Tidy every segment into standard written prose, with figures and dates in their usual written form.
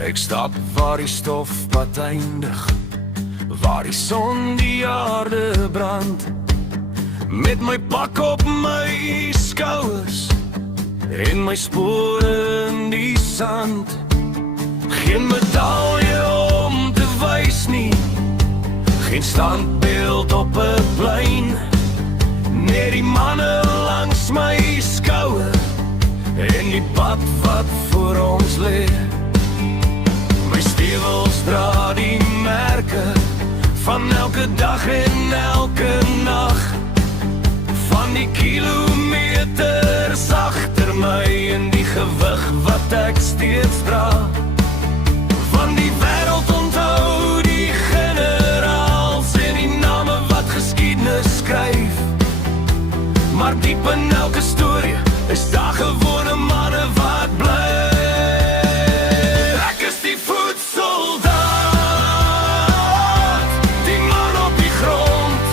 Ek stap waar die stofpad eindig, waar die son die aarde brand, met my pak op my skouers en my spore in die sand. Geen medalje om te wys nie, geen standbeeld op 'n plein, net die manne langs my skouer en die pad wat voor ons lê. My stewels dra die merke van elke dag en elke nag, van die kilometers agter my en die gewig wat ek steeds dra. Van die wêreld onthou die generaals en die name wat geskiedenis skryf, maar diep in elke storie is daar gewone manne wat bly. Ek is die voetsoldaat, die man op die grond,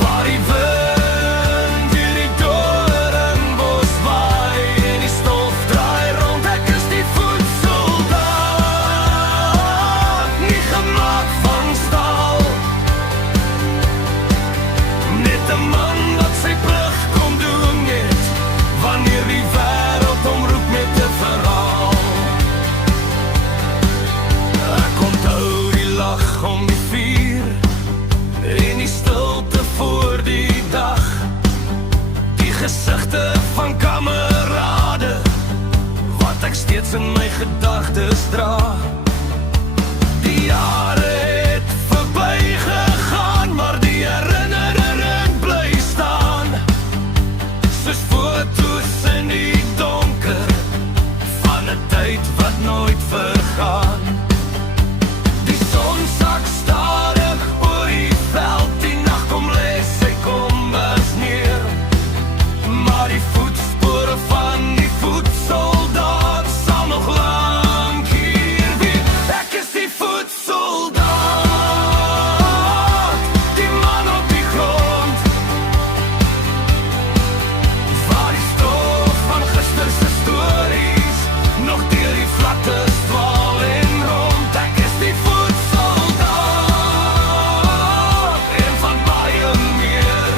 waar die wind deur die doringbos waai en die stof draai rond. Ek is die voetsoldaat, nie gemaak van staal, net 'n man wat sy plig kom doen net wanneer die wêreld omroep met 'n verhaal. Ek onthou die lag om die vuur en die stilte voor die dag, die gesigte van kamerade wat ek steeds in my gedagtes dra. Die jare het verby gegaan, maar die herinnering bly staan, soos foto's in die donker van 'n tyd wat nooit vergaan. Die son sak stadig oor die veld, die nag kom lê sy kombers neer, maar die voetspore van die voetsoldaat sal nog lank hier wees. Ek is die voetsoldaat, die man op die grond, waar die stof van gister se stories nog deur die vlaktes dwaal en rond. Ek is die voetsoldaat en van baie meer,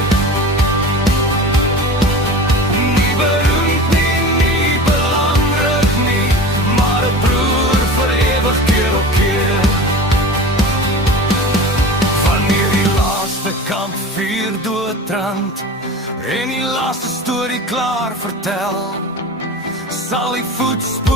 nie beroemd nie, nie belangrik nie, maar 'n broer vir ewig keer op keer. Wanneer die laaste kampvuur doodtrand en die laaste storie klaar vertel, sal die voetspoor